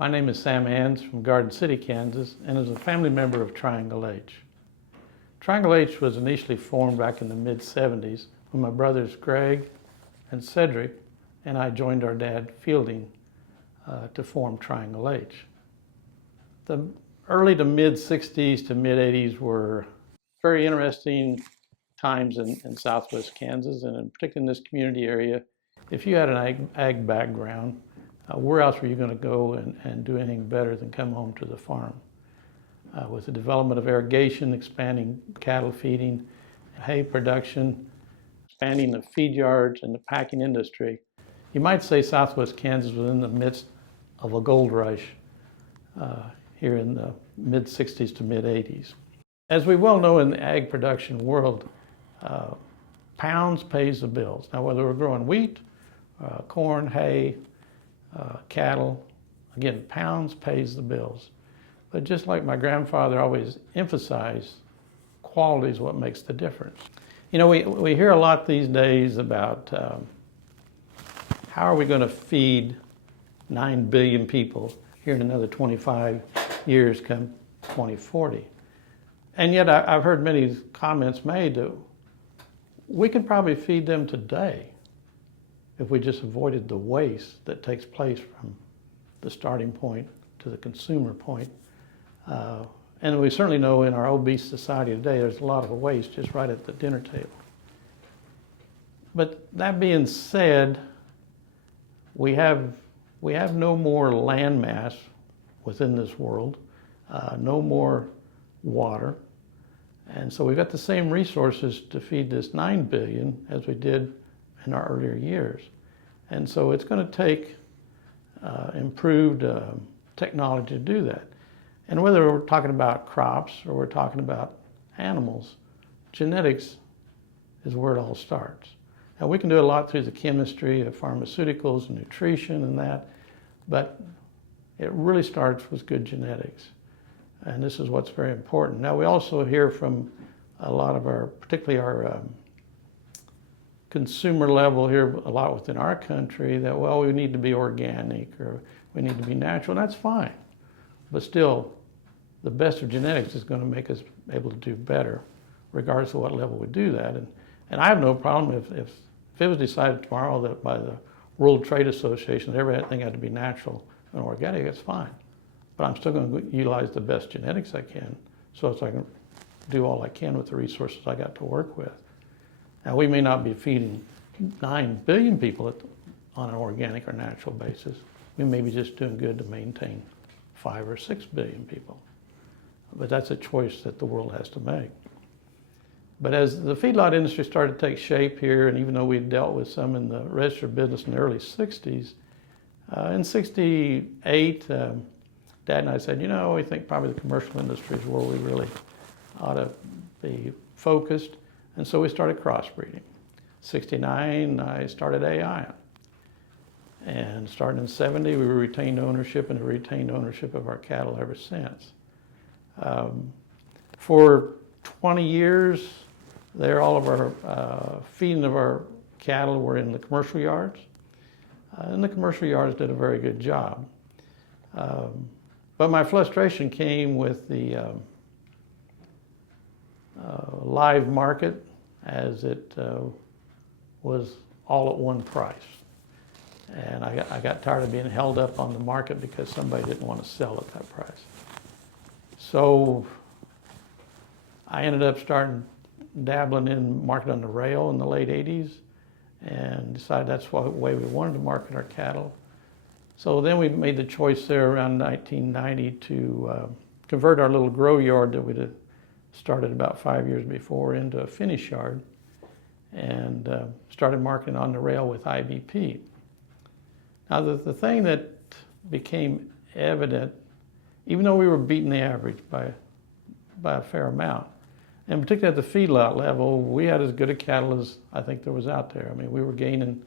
My name is Sam Ans from Garden City, Kansas, and is a family member of Triangle H. Triangle H was initially formed back in the mid-70s when my brothers Greg and Cedric and I joined our dad Fielding to form Triangle H. The early to mid-60s to mid-80s were very interesting times in southwest Kansas, and in particular in this community area. If you had an ag background, where else were you going to go and do anything better than come home to the farm? With the development of irrigation, expanding cattle feeding, hay production, expanding the feed yards and the packing industry, you might say southwest Kansas was in the midst of a gold rush here in the mid-60s to mid-80s. As we well know in the ag production world, pounds pays the bills. Now, whether we're growing wheat, corn, hay, cattle, again, pounds pays the bills. But just like my grandfather always emphasized, quality is what makes the difference. You know, we hear a lot these days about how are we going to feed 9 billion people here in another 25 years come 2040. And yet I've heard many comments made that we could probably feed them today if we just avoided the waste that takes place from the starting point to the consumer point. And we certainly know in our obese society today, there's a lot of waste just right at the dinner table. But that being said, we have no more land mass within this world, no more water. And so we've got the same resources to feed this 9 billion as we did in our earlier years. And so it's going to take improved technology to do that. And whether we're talking about crops or we're talking about animals, genetics is where it all starts. Now, we can do a lot through the chemistry of pharmaceuticals and nutrition and that, but it really starts with good genetics. And this is what's very important. Now, we also hear from a lot of our, particularly our consumer level here, a lot within our country, that, well, we need to be organic or we need to be natural. That's fine. But still, the best of genetics is going to make us able to do better, regardless of what level we do that. And I have no problem if it was decided tomorrow that by the World Trade Association, everything had to be natural and organic, it's fine. But I'm still going to utilize the best genetics I can so I can do all I can with the resources I got to work with. Now, we may not be feeding 9 billion people on an organic or natural basis. We may be just doing good to maintain 5 or 6 billion people. But that's a choice that the world has to make. But as the feedlot industry started to take shape here, and even though we dealt with some in the registered business in the early 60s, in 68, Dad and I said, you know, we think probably the commercial industry is where we really ought to be focused. And so we started crossbreeding. 69, I started AI. And starting in 70, we retained ownership and retained ownership of our cattle ever since. For 20 years, there, all of our feeding of our cattle were in the commercial yards. And the commercial yards did a very good job. But my frustration came with the live market, as it was all at one price. And I got tired of being held up on the market because somebody didn't want to sell at that price. So I ended up starting dabbling in market on the rail in the late 80s and decided that's the way we wanted to market our cattle. So then we made the choice there around 1990 to convert our little grow yard that we'd started about 5 years before into a finish yard, and started marketing on the rail with IBP. Now, the thing that became evident, even though we were beating the average by a fair amount, and particularly at the feedlot level, we had as good a cattle as I think there was out there. I mean, we were gaining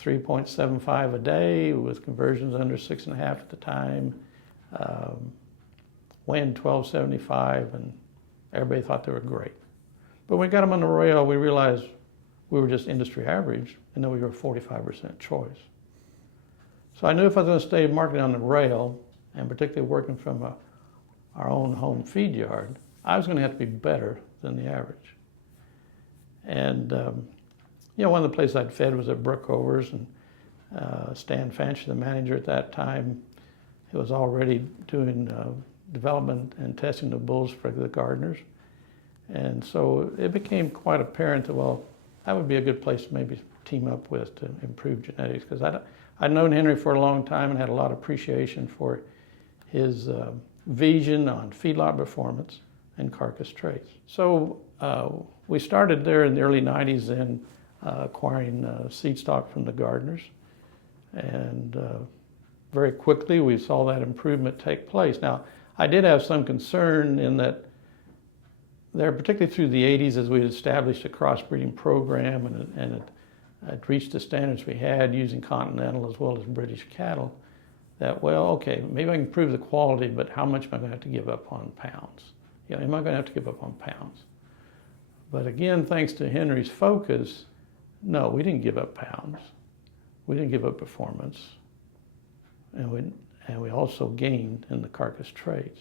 3.75 a day with conversions under 6.5 at the time, weighing 1275, and everybody thought they were great. But when we got them on the rail, we realized we were just industry average, and then we were 45% choice. So I knew if I was going to stay marketing on the rail, and particularly working from our own home feed yard, I was going to have to be better than the average. And one of the places I'd fed was at Brookovers, and Stan Fancher, the manager at that time, he was already doing development and testing of bulls for the gardeners. And so it became quite apparent that, well, that would be a good place to maybe team up with to improve genetics, because I'd known Henry for a long time and had a lot of appreciation for his vision on feedlot performance and carcass traits. So we started there in the early 90s in acquiring seed stock from the gardeners, and very quickly we saw that improvement take place. Now, I did have some concern in that there, particularly through the 80s, as we established a crossbreeding program and it reached the standards we had using continental as well as British cattle, that, well, okay, maybe I can improve the quality, but how much am I going to have to give up on pounds? Am I going to have to give up on pounds? But again, thanks to Henry's focus, no, we didn't give up pounds. We didn't give up performance. And we also gained in the carcass traits.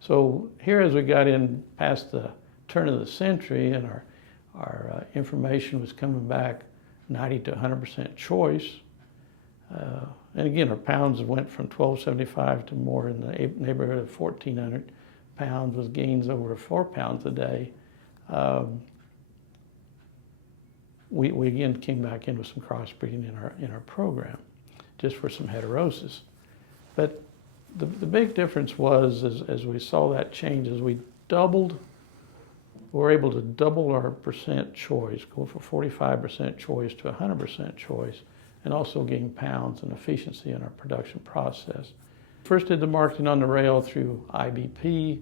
So here, as we got in past the turn of the century and our information was coming back 90 to 100% choice, and again, our pounds went from 1275 to more in the neighborhood of 1,400 pounds, with gains over 4 pounds a day. We again came back in with some crossbreeding in our program, just for some heterosis. But the big difference was, as we saw that change, as we were able to double our percent choice, go from 45% choice to 100% choice, and also gain pounds and efficiency in our production process. First did the marketing on the rail through IBP.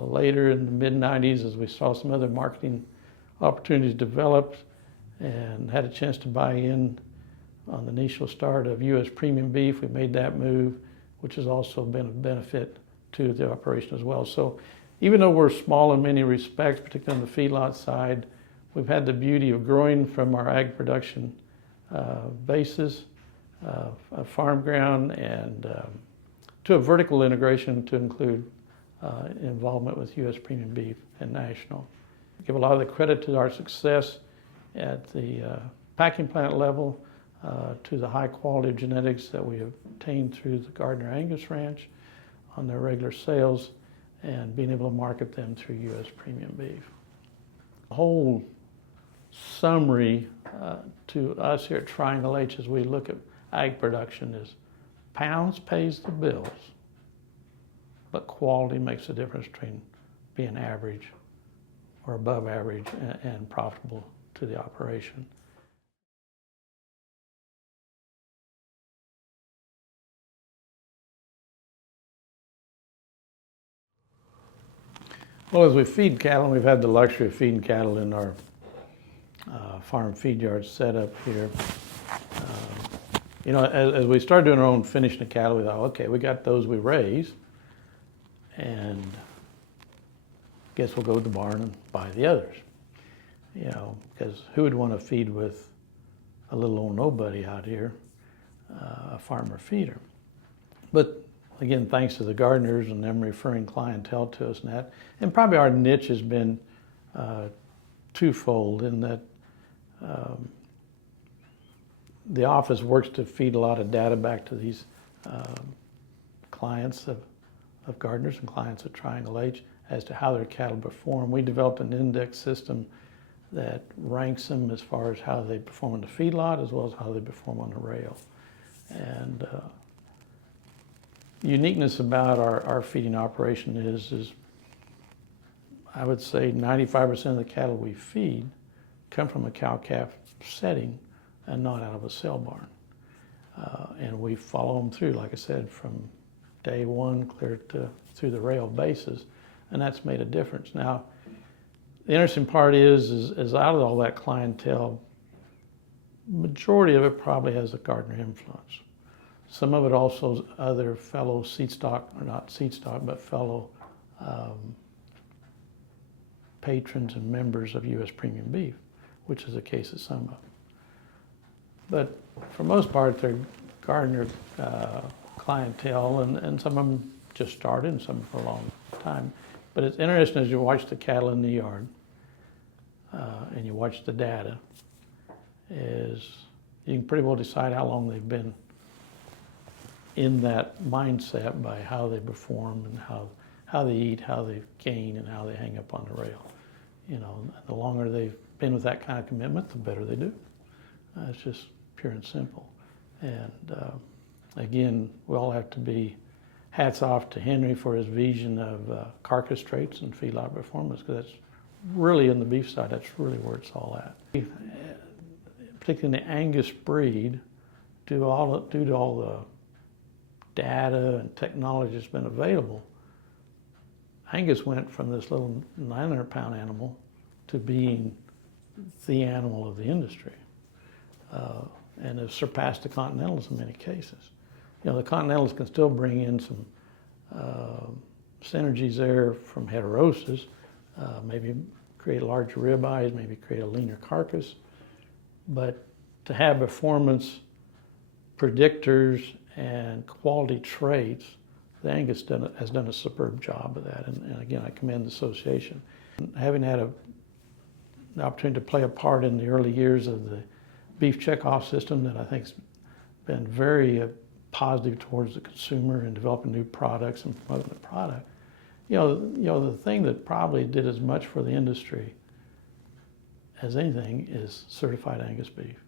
Later in the mid-90s, as we saw some other marketing opportunities developed and had a chance to buy in on the initial start of U.S. premium beef, we made that move, which has also been a benefit to the operation as well. So even though we're small in many respects, particularly on the feedlot side, we've had the beauty of growing from our ag production basis, farm ground, and to a vertical integration to include involvement with U.S. premium beef and national. I give a lot of the credit to our success at the packing plant level, to the high quality of genetics that we have obtained through the Gardiner Angus Ranch on their regular sales, and being able to market them through U.S. premium beef. The whole summary to us here at Triangle H as we look at ag production is pounds pays the bills, but quality makes a difference between being average or above average and profitable to the operation. Well, as we feed cattle, and we've had the luxury of feeding cattle in our farm feed yard set up here. As we started doing our own finishing of cattle, we thought, okay, we got those we raise, and guess we'll go to the barn and buy the others. Because who would want to feed with a little old nobody out here, a farmer feeder? But again, thanks to the gardeners and them referring clientele to us and that. And probably our niche has been twofold in that the office works to feed a lot of data back to these clients of gardeners and clients of Triangle H as to how their cattle perform. We developed an index system that ranks them as far as how they perform in the feedlot as well as how they perform on the rail. And uniqueness about our feeding operation is I would say 95% of the cattle we feed come from a cow-calf setting and not out of a sale barn. And we follow them through, like I said, from day one clear through the rail basis, and that's made a difference. Now, the interesting part is out of all that clientele, majority of it probably has a Gardiner influence. Some of it also other fellow seed stock, or not seed stock, but fellow patrons and members of U.S. premium beef, which is the case of some of them. But for most part, they're Gardiner clientele, and some of them just started and some for a long time. But it's interesting as you watch the cattle in the yard and you watch the data, is you can pretty well decide how long they've been in that mindset by how they perform and how they eat, how they gain, and how they hang up on the rail. You know, the longer they've been with that kind of commitment, the better they do. It's just pure and simple. And again, we all have to be hats off to Henry for his vision of carcass traits and feedlot performance, because that's really, in the beef side, that's really where it's all at. Particularly in the Angus breed, due to all the data and technology that's been available, Angus went from this little 900-pound animal to being the animal of the industry, and has surpassed the Continentals in many cases. You know, the Continentals can still bring in some synergies there from heterosis, maybe create larger ribeyes, maybe create a leaner carcass, but to have performance predictors and quality traits, the Angus has done a superb job of that, and again, I commend the association. Having had the opportunity to play a part in the early years of the beef checkoff system that I think's been very positive towards the consumer and developing new products and promoting the product. You know, the thing that probably did as much for the industry as anything is certified Angus beef.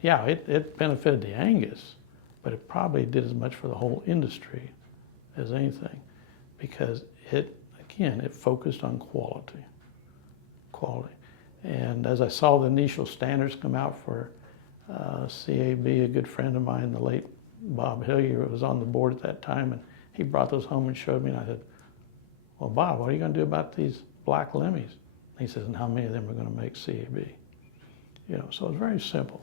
Yeah, it benefited the Angus, but it probably did as much for the whole industry as anything, because it focused on quality. And as I saw the initial standards come out for CAB, a good friend of mine, the late Bob Hillier, was on the board at that time, and he brought those home and showed me, and I said, well, Bob, what are you going to do about these black lemmies? And he says, and how many of them are going to make CAB? You know, so it's very simple.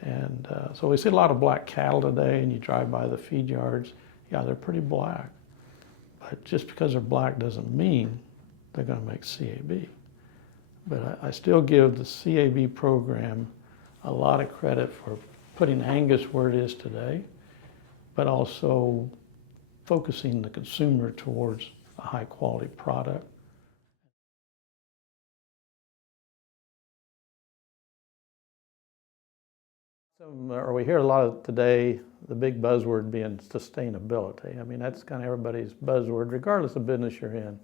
And so we see a lot of black cattle today, and you drive by the feed yards, yeah, they're pretty black. But just because they're black doesn't mean they're going to make CAB. But I still give the CAB program a lot of credit for putting Angus where it is today, but also focusing the consumer towards a high quality product. Or we hear a lot of today, the big buzzword being sustainability. I mean, that's kind of everybody's buzzword, regardless of business you're in.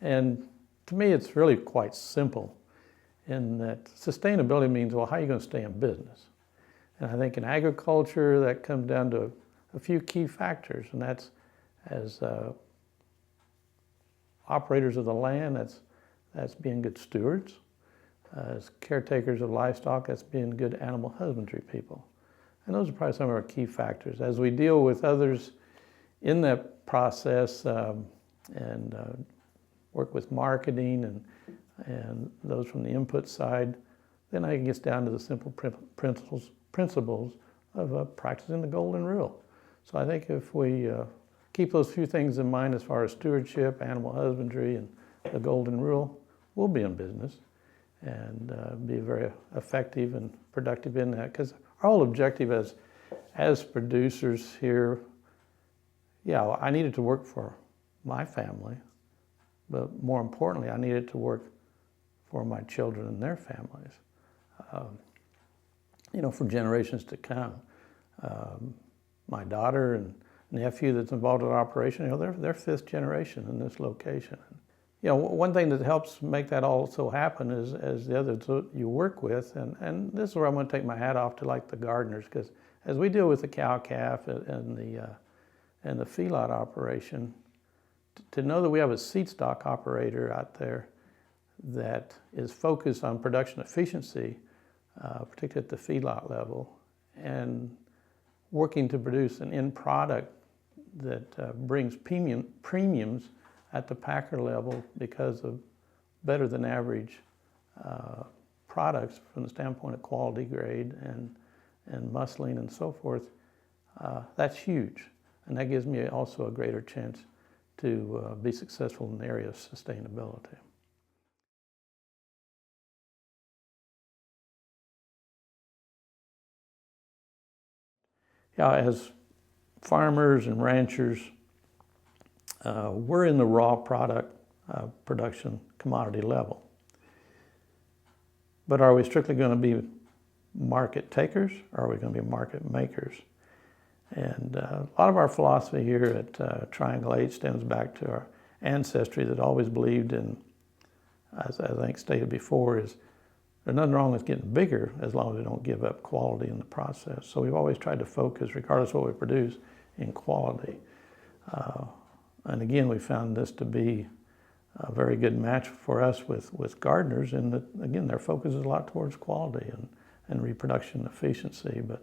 And to me, it's really quite simple in that sustainability means, well, how are you going to stay in business? And I think in agriculture, that comes down to a few key factors, and that's as operators of the land, that's being good stewards. As caretakers of livestock, that's being good animal husbandry people. And those are probably some of our key factors. As we deal with others in that process and work with marketing and those from the input side, then it gets down to the simple principles of practicing the golden rule. So I think if we keep those few things in mind as far as stewardship, animal husbandry, and the golden rule, we'll be in business and be very effective and productive in that. Because our whole objective as producers here, yeah, I needed to work for my family, but more importantly, I needed to work for my children and their families, you know, for generations to come. My daughter and nephew that's involved in the operation, you know, they're fifth generation in this location. You know, one thing that helps make that also happen is as the others you work with, and this is where I'm going to take my hat off to like the Gardiners, because as we deal with the cow-calf and the feedlot operation, to know that we have a seed stock operator out there that is focused on production efficiency, particularly at the feedlot level, and working to produce an end product that brings premiums at the packer level because of better than average products from the standpoint of quality grade and muscling and so forth, that's huge. And that gives me also a greater chance to be successful in the area of sustainability. Yeah, as farmers and ranchers, we're in the raw product production commodity level. But are we strictly going to be market takers, or are we going to be market makers? And a lot of our philosophy here at Triangle H stems back to our ancestry that always believed in, as I think stated before, is there's nothing wrong with getting bigger as long as we don't give up quality in the process. So we've always tried to focus, regardless of what we produce, in quality. And again, we found this to be a very good match for us with gardeners, in that, again, their focus is a lot towards quality and reproduction efficiency. But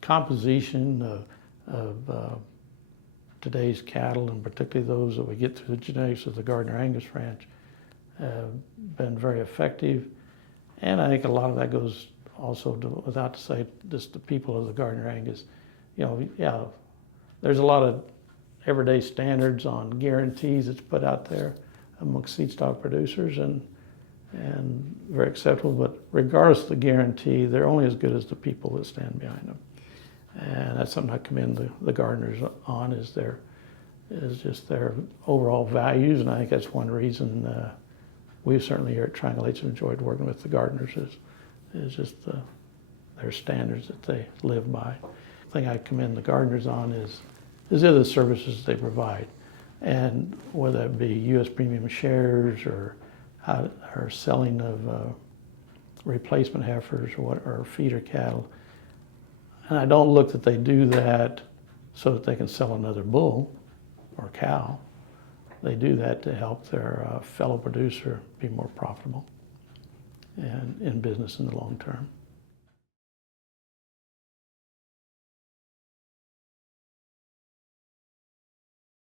composition of today's cattle, and particularly those that we get through the genetics of the Gardiner Angus Ranch, have been very effective. And I think a lot of that goes also to, without to say, just the people of the Gardiner Angus. You know, yeah, there's a lot of everyday standards on guarantees that's put out there amongst seed stock producers, and very acceptable. But regardless of the guarantee, they're only as good as the people that stand behind them. And that's something I commend the gardeners on, is just their overall values. And I think that's one reason we've certainly here at Triangle H enjoyed working with the gardeners, is just their standards that they live by. The thing I commend the gardeners on is the other services they provide. And whether it be U.S. premium shares or selling of replacement heifers or feeder cattle. And I don't look that they do that so that they can sell another bull or cow. They do that to help their fellow producer be more profitable and in business in the long term.